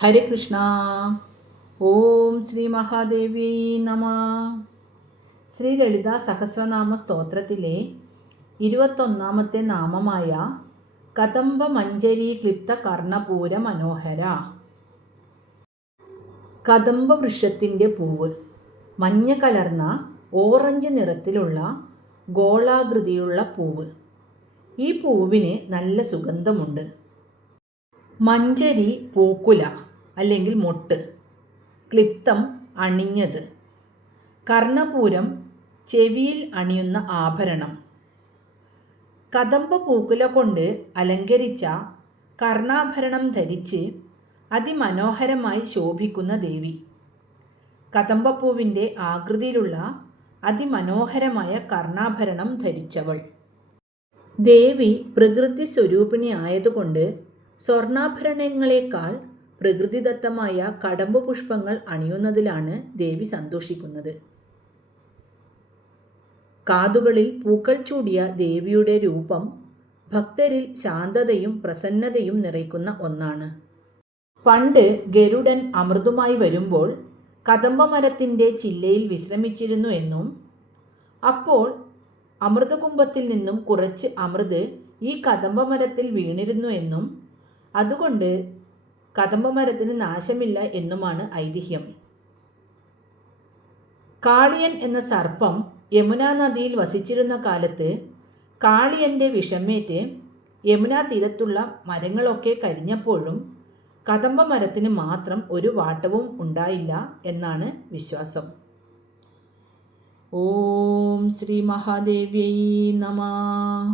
ഹരേ കൃഷ്ണ. ഓം ശ്രീ മഹാദേവി നമ. ശ്രീ ലളിതാ സഹസ്രനാമ സ്തോത്രത്തിലെ 21 നാമമായ കദംബ മഞ്ജരി ക്ലിപ്ത കർണപൂര മനോഹര. കദംബ വൃക്ഷത്തിൻ്റെ പൂവ് മഞ്ഞ കലർന്ന ഓറഞ്ച് നിറത്തിലുള്ള ഗോളാകൃതിയുള്ള പൂവ്. ഈ പൂവിന് നല്ല സുഗന്ധമുണ്ട്. മഞ്ജരി പൂക്കുല അല്ലെങ്കിൽ മൊട്ട്, ക്ലിപ്തം അണിഞ്ഞത്, കർണപൂരം ചെവിയിൽ അണിയുന്ന ആഭരണം. കദംബ പൂക്കുല കൊണ്ട് അലങ്കരിച്ച കർണാഭരണം ധരിച്ച് അതിമനോഹരമായി ശോഭിക്കുന്ന ദേവി. കദംബപ്പൂവിൻ്റെ ആകൃതിയിലുള്ള അതിമനോഹരമായ കർണാഭരണം ധരിച്ചവൾ. ദേവി പ്രകൃതി സ്വരൂപിണി ആയതുകൊണ്ട് സ്വർണ്ണാഭരണങ്ങളെക്കാൾ പ്രകൃതിദത്തമായ കടമ്പു പുഷ്പങ്ങൾ അണിയുന്നതിലാണ് ദേവി സന്തോഷിക്കുന്നത്. കാതുകളിൽ പൂക്കൾ ചൂടിയ ദേവിയുടെ രൂപം ഭക്തരിൽ ശാന്തതയും പ്രസന്നതയും നിറയ്ക്കുന്ന ഒന്നാണ്. പണ്ട് ഗരുഡൻ അമൃതുമായി വരുമ്പോൾ കദംബമരത്തിൻ്റെ ചില്ലയിൽ വിശ്രമിച്ചിരുന്നു എന്നും അപ്പോൾ അമൃതകുംഭത്തിൽ നിന്നും കുറച്ച് അമൃത് ഈ കദംബമരത്തിൽ വീണിരുന്നു എന്നും അതുകൊണ്ട് കദംബമരത്തിന് നാശമില്ല എന്നുമാണ് ഐതിഹ്യം. കാളിയൻ എന്ന സർപ്പം യമുനാ നദിയിൽ വസിച്ചിരുന്ന കാലത്ത് കാളിയൻ്റെ വിഷമേറ്റ് യമുനാ തീരത്തുള്ള മരങ്ങളൊക്കെ കരിഞ്ഞപ്പോഴും കദംബമരത്തിന് മാത്രം ഒരു വാട്ടവും ഉണ്ടായില്ല എന്നാണ് വിശ്വാസം. ഓം ശ്രീ മഹാദേവ്യൈ നമഃ.